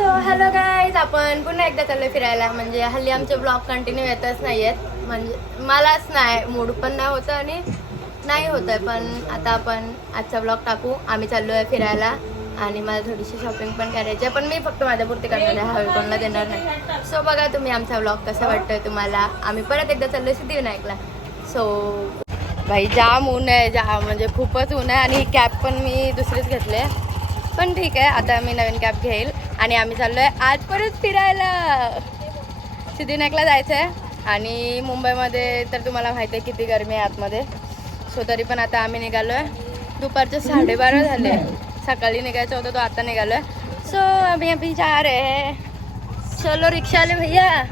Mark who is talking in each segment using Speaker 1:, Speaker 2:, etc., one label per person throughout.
Speaker 1: So hello guys आपण पुन्हा एकदा चाललो फिरायला. म्हणजे हल्ली आमचे ब्लॉग कंटिन्यू येतच नाही आहेत म्हणजे मलाच नाही मूड पण नाही होतं आणि नाही होत आहे पण आता आपण आजचा ब्लॉग टाकू. आम्ही चाललो आहे फिरायला आणि मला थोडीशी शॉपिंग पण करायची आहे. पण मी फक्त माझ्यापुरती करणार आहे. हवे कोणाला देणार नाही. सो बघा तुम्ही आमचा ब्लॉग कसा वाटतोय तुम्हाला. आम्ही परत एकदा चाललो सिद्धिविनायकला. सो भाई जाम ऊन आहे. जाम म्हणजे खूपच ऊन आहे आणि ही कॅब पण मी दुसरीच घेतली पण ठीक आहे आता मी नवीन कॅब घेईल आणि आम्ही चाललोय आज परत फिरायला. सिद्धिविनायकला जायचं आहे आणि मुंबईमध्ये तर तुम्हाला माहिती आहे किती गरमी आहे आतमध्ये. सो तरी पण आता आम्ही निघालो आहे दुपारचे साडेबारा झाले. सकाळी निघायचं होतं तो आता निघालो आहे सो अभी अभी जा रहे हैं. चलो रिक्शा वाले भैया.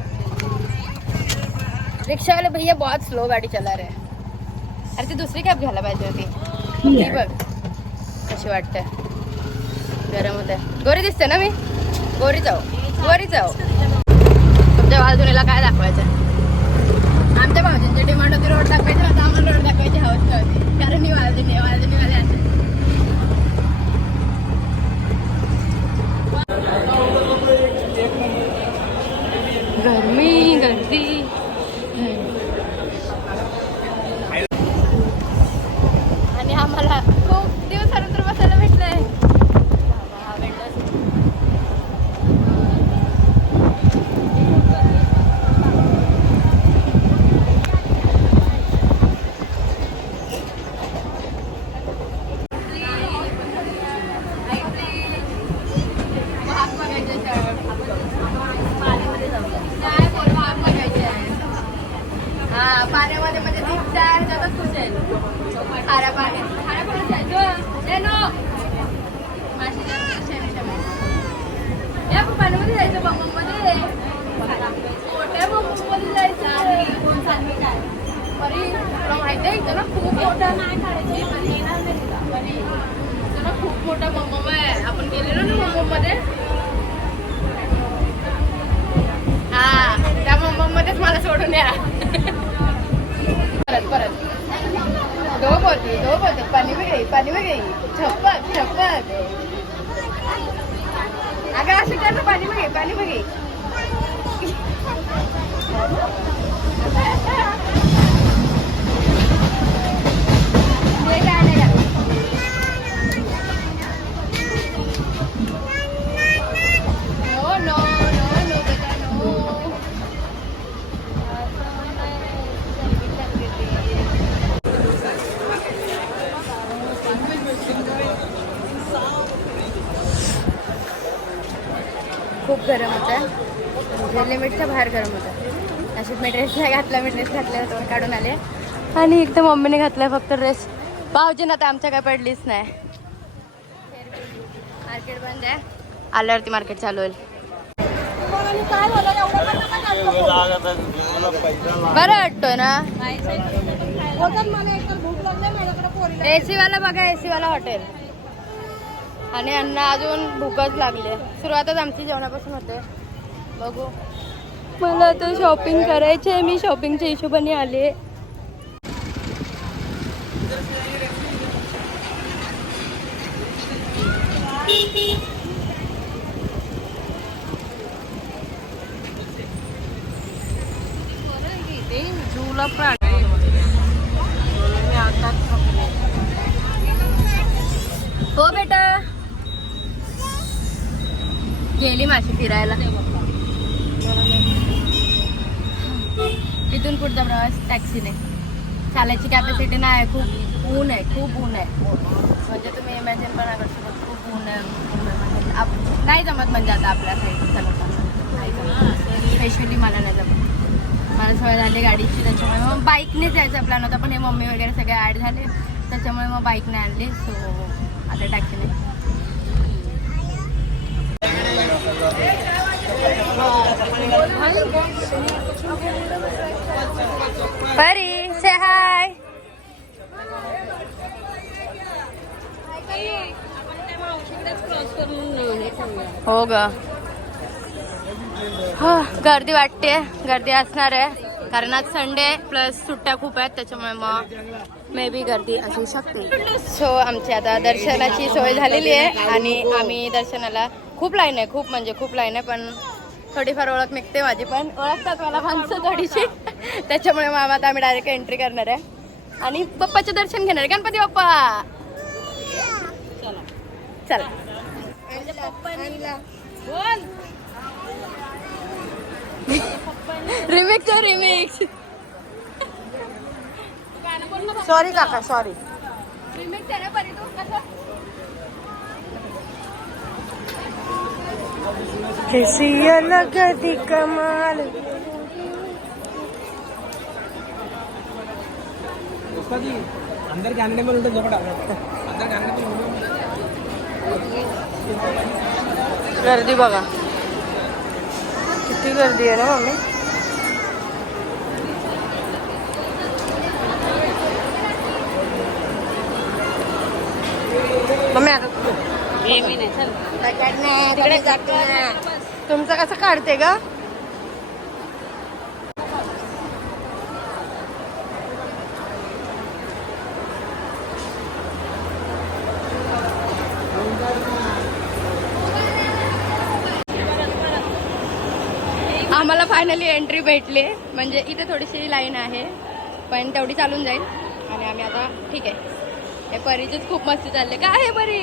Speaker 1: रिक्शा वाले भैया बहुत स्लो गाडी चला रहे हैं. अरे ती दुसरी कॅब घ्यायला पाहिजे होती. बघ. कशी वाटते. गरम होते गोरी दिसते ना मी? गोरी जाऊ. गोरी जाऊ. तुमच्या बाजूला काय दाखवायचं? आमच्या भाऊजींची डिमांड होती रोड दाखवायची आता आम्हाला रोड दाखवायची हवस नव्हती. कारण मी वाजनी वाजनी वाले असते गरमी गर्दी आणि आम्हाला खूप दिवसानंतर बसायला भेटलंय हा, भेटलंच. वाघ बघायचे आहे. काय बोल, वाघ बघायचे आहे. हा पाण्यामध्ये म्हणजे ती त्या ह्याच्यातच घुसेल खाऱ्या पाण्यात खाऱ्या पाण्यात जायचं ए, नो. माशी जास्त शेम, शेम. ए, आपण पाण्यामध्ये जायचं बंबमध्ये मोठ्या बंबमध्ये जायचं परी तुला माहिती आहे इथं ना खूप मोठा नाही परी इथं ना खूप मोठा बंबम आहे आपण गेलेलो ना बंबममध्ये हा त्या बंबमध्येच मला सोडून या परत परत दो बोलती दो बोलती पाणी में गई पाणी में गई छप्पक छप्पक अगं असं कर पाणी में गई पाणी में लिमिटच्या बाहेर गरम होतं. अशी मी ड्रेस नाही घातला मी ड्रेस घातला दोन काढून आले. आणि एकदम मम्मीने घातलाय फक्त ड्रेस भाऊजीनं आता आमच्या काय पडलीच नाही. मार्केट बंद आहे. आल्यावरती मार्केट चालू होईल. बरं वाटतोय ना? एसी वाला बघा एसी वाला हॉटेल आणि अण्णा अजून भूकच लागले. सुरुवातच आमची जेवणापासून होते. बघू. मला आता शॉपिंग करायची आहे मी शॉपिंगच्या हिशोबाने आले.
Speaker 2: झूला
Speaker 1: हो बेटा. गेली माशी फिरायला. इथून पुढचा प्रवास टॅक्सीने चालायची कॅपॅसिटी नाही खूप ऊन आहे खूप ऊन आहे. म्हणजे तुम्ही इमॅजिन पण करू शकत खूप ऊन आहे म्हणजे आप- नाही जमत म्हणजे आता आपल्या साईड चालवताना नाही जमत. स्पेशली मला नाही जमत. मला सवय झाली गाडीची त्याच्यामुळे मग बाईकने जायचा प्लॅन होता. पण हे मम्मी वगैरे सगळे ॲड झाले. त्याच्यामुळे मग बाईक नाही आणली. सो आता टॅक्सीने परी से हाय हो ग. गर्दी वाटते गर्दी असणार आहे. कारण आज संडे प्लस सुट्ट्या खूप आहेत त्याच्यामुळे मग मे बी गर्दी असू शकते. सो आमची आता दर्शनाची सोय झालेली आहे आणि आम्ही दर्शनाला खूप लाईन आहे खूप म्हणजे खूप लाईन आहे पण थोडीफार ओळख निघते माझी पण. ओळखतात मला माणसं थोडीशी. त्याच्यामुळे मामा आता आम्ही डायरेक्ट एंट्री करणार आहे. आणि पप्पाचं दर्शन घेणार आहे. गणपती बाप्पा! चला. Remix remix.
Speaker 2: सॉरी काका सॉरी
Speaker 1: रिमिक्स आहे ना तू? कसं
Speaker 2: कैसी अलग दी कमाल.
Speaker 3: अंदर कैनेडे में उल्टे झपटा अंदर में
Speaker 2: गर्दी बघा. किती गर्दी आहे ना मम्मी? मम्मी आता तिकडे जाते ना. तुमचं कसं काढते ग?
Speaker 1: आम्हाला फायनली एंट्री भेटली. म्हणजे इथे थोडीशी लाईन आहे पण तेवढी चालून जाईल. आणि आम्ही आता ठीक आहे. हे परीचेच खूप मस्ती चालले. काय आहे परी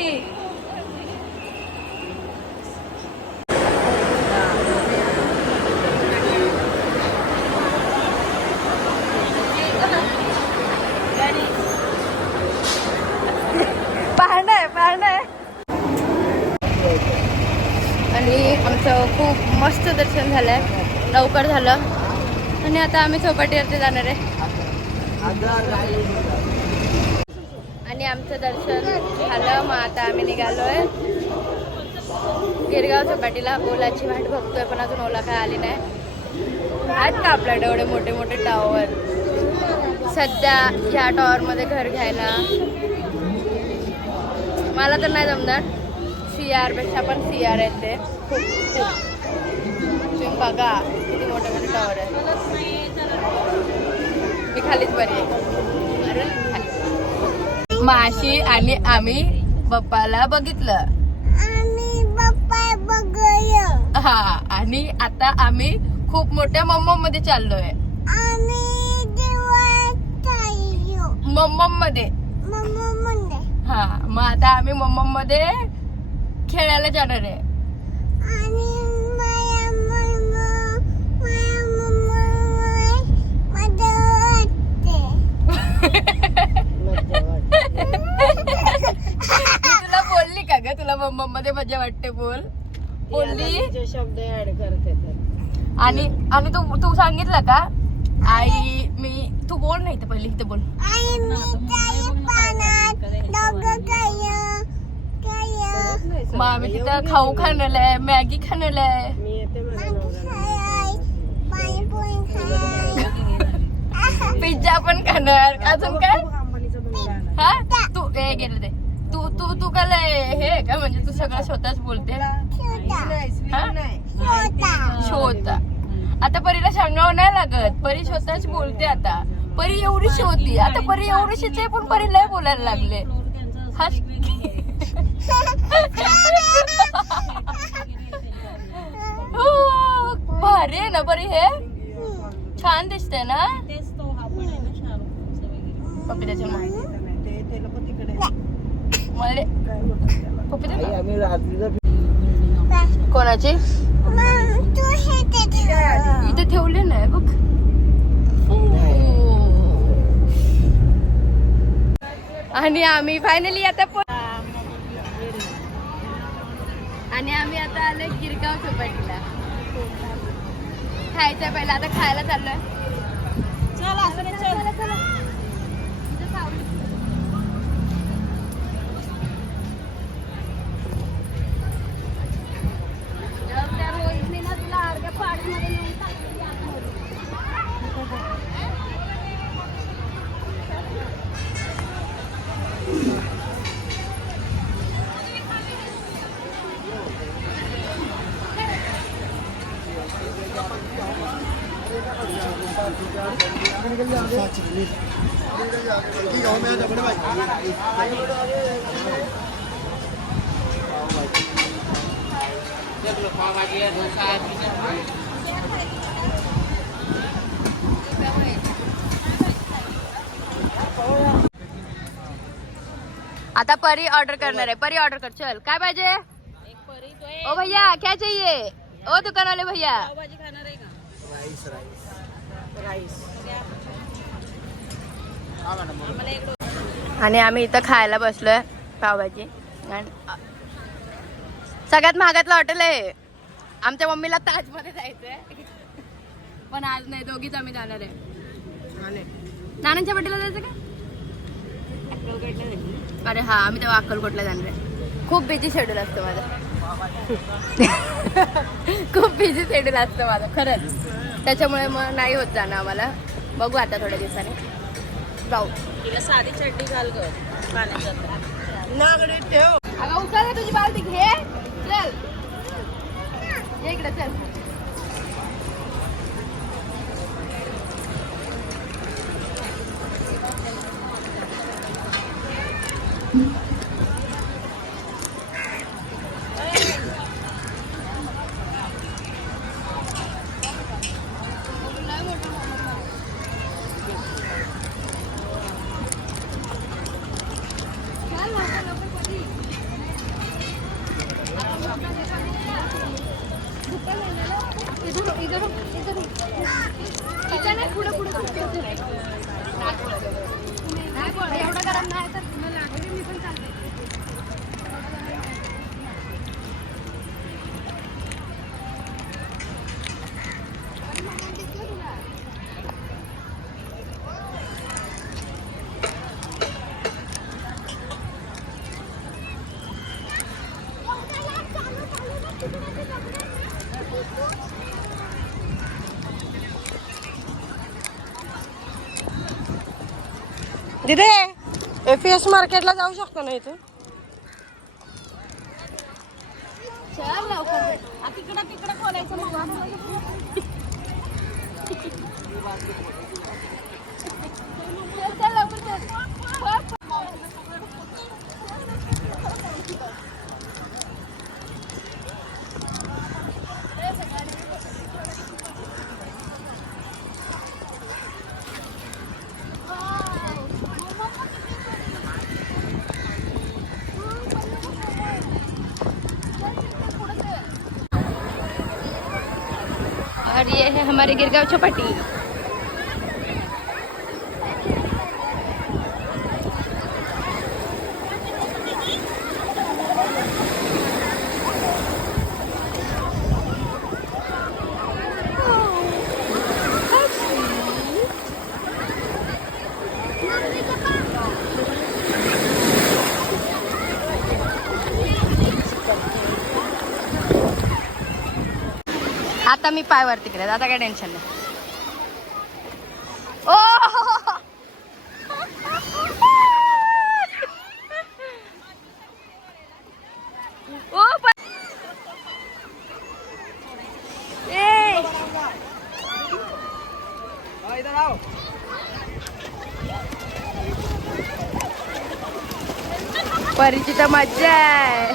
Speaker 1: पाहणं आहे पाहणं आहे आणि आमचं खूप मस्त दर्शन लवकर झालं. आणि आता आम्ही चौपाटीवरती जाणार आहे. आणि आमचं दर्शन झालं. मग आता आम्ही निघालोय. गिरगाव चौपाटीला. ओलाची वाट बघतोय पण अजून ओला काय आली नाही. आहेत का आपल्याकडे एवढे मोठे मोठे टॉवर सध्या ह्या टॉवरमध्ये घर घ्यायला. मला तर नाही जमणार. सी आरपेक्षा पण सी आर आहेत ते. खूप खूप बघा किती मोठे मोठे टॉवर आहेत मी खालीच बरी आहे. माशी आणि आम्ही बाप्पाला बघितलं. हा आणि आता आम्ही खूप मोठ्या मम्मममध्ये चाललोय. मम्मममध्ये हा मग आता आम्ही मम्मममध्ये खेळायला जाणार आहे. तुला बोलली का ग? तुला मम्मममध्ये मजा वाटते बोल. बोलली.
Speaker 2: शब्द ऍड करते.
Speaker 1: आणि आणि तू तू सांगितलं का? आई मी तू बोल नाही तर पहिली इथं बोल. मग आम्ही तिथं खाऊ खाणलंय मॅगी खाणलंय पिझ्झा पण खाणार. अजून काय. हा? तू हे गेलं ते तू तू तू लय हे का? म्हणजे तू सगळं स्वतःच बोलते? शोता आता परीला सांगावं नाही लागत. परी स्वतःच बोलते आता. परी एवढीशी होती आता परी एवढीशीच आहे पण परी लय बोलायला लागले. हो, भारी आहे ना परी हे. छान दिसते ना पप्पी त्याच्या माहिती
Speaker 2: ते ते लोक तिकडे
Speaker 1: मला
Speaker 2: काय बोलतात त्याला?
Speaker 1: पप्पी दे ना.
Speaker 3: आम्ही रात्रीचं
Speaker 1: कोणाची? इथे ठेवले नाही बघ. आणि आम्ही फायनली आता आणि आम्ही आता आलोय गिरगाव चौपाटीला. खायचं पहिला आता खायला चाललोय. आता परी ऑर्डर करना है परी ऑर्डर कर. चल. क्या पाहिजे? ओ भैया क्या चाहिए? ओ दुकान वाले भैया राइस राइस राइस आणि आम्ही इथं खायला बसलोय पावभाजी. आणि सगळ्यात महागातलं हॉटेल आहे. आमच्या मम्मीला ताजमध्ये जायचंय. पण आज नाही दोघीच आम्ही जाणार आहे. नानांच्या बड्डेला जायचं का? अरे हा आम्ही तेव्हा अक्कलकोटला जाणार आहे. खूप बिझी शेड्यूल असतं माझं. खूप बिझी शेड्यूल असतं माझं खरंच. त्याच्यामुळे मग नाही होत जाणं आम्हाला. बघू आता थोड्या दिवसाने. जाऊ.
Speaker 2: तिला साधी चटणी घाल ग नागडे ठेव.
Speaker 1: अगं उचल तुझी बालदी घे. चल. ये इकडे चल. एवढं गरम नाही तर
Speaker 2: दिदे एफ एस मार्केटला जाऊ शकतो ना इथून
Speaker 1: लवकर.
Speaker 2: तिकडं
Speaker 1: और ये है हमारे गिरगांव चौपाटी। आता मी पाय वरती केलं आता काय टेन्शन नाही. ओ! ओ प- ए!
Speaker 3: इधर आओ
Speaker 1: परीची तर मज्जा आहे.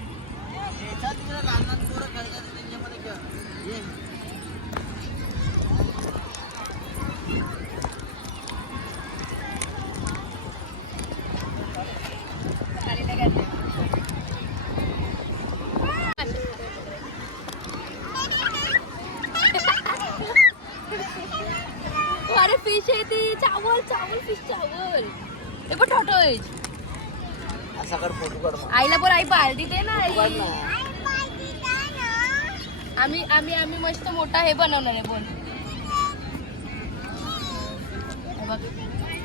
Speaker 1: आईला पण आई बालदी दे ना आई. आम्ही आम्ही आम्ही मस्त मोठा हे बनवणार आहे बोल.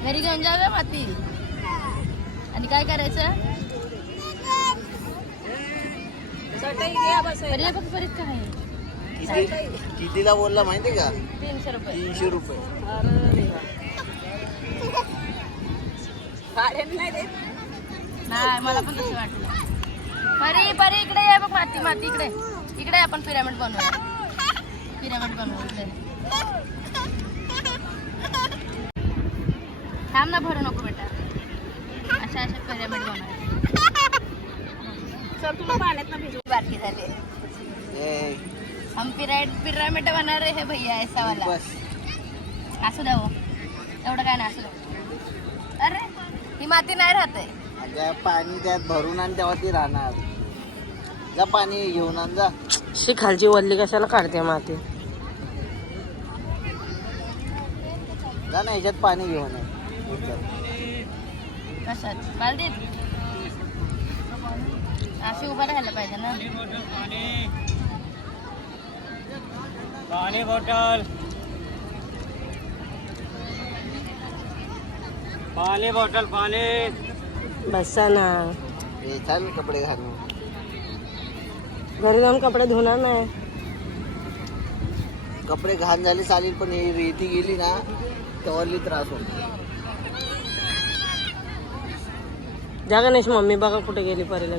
Speaker 1: घरी घेऊन जाऊया माती आणि काय करायचं? बघ परत काय
Speaker 3: कितीला बोलला माहिती का?
Speaker 1: तीनशे रुपये.
Speaker 3: तीनशे रुपये.
Speaker 1: नाही मला पण तसं वाटलं. परी परी इकडे ये बघ माती माती इकडे. इकडे आपण पिरामिड बनवूया. पिरामिड बनवू इकडे. थांब ना भरू नको बेटा. अशा अशा पिरामिड बनवूया. बारकी झाली
Speaker 3: ए,
Speaker 1: हम पिरामिड पिरामिड बना रहे हैं भैया ऐसा वाला असू द्या हो. एवढं काय नाही असू ही माती नाही राहत. आहे
Speaker 3: त्या पाणी त्यात भरून आणि तेव्हा ती राहणार. जा पाणी घेऊन आण जा.
Speaker 2: शी खालची वल्ली कशाला काढते माती?
Speaker 3: जा ना ह्याच्यात पाणी घेऊन ये. ह्याच्यात.
Speaker 1: कशात? बालदीत? अशी उभा राहायला पाहिजे ना.
Speaker 3: पाणी बॉटल. पाणी बॉटल पाणी.
Speaker 2: बसा ना.
Speaker 3: चाल कपडे घालून
Speaker 2: घरी जाऊन कपडे धुणार नाही.
Speaker 3: कपडे घाण झाले चालेल पण ही रेती गेली ना तेव्हा त्रास होतो.
Speaker 2: जा गणेश मम्मी बघा कुठे गेली परीला.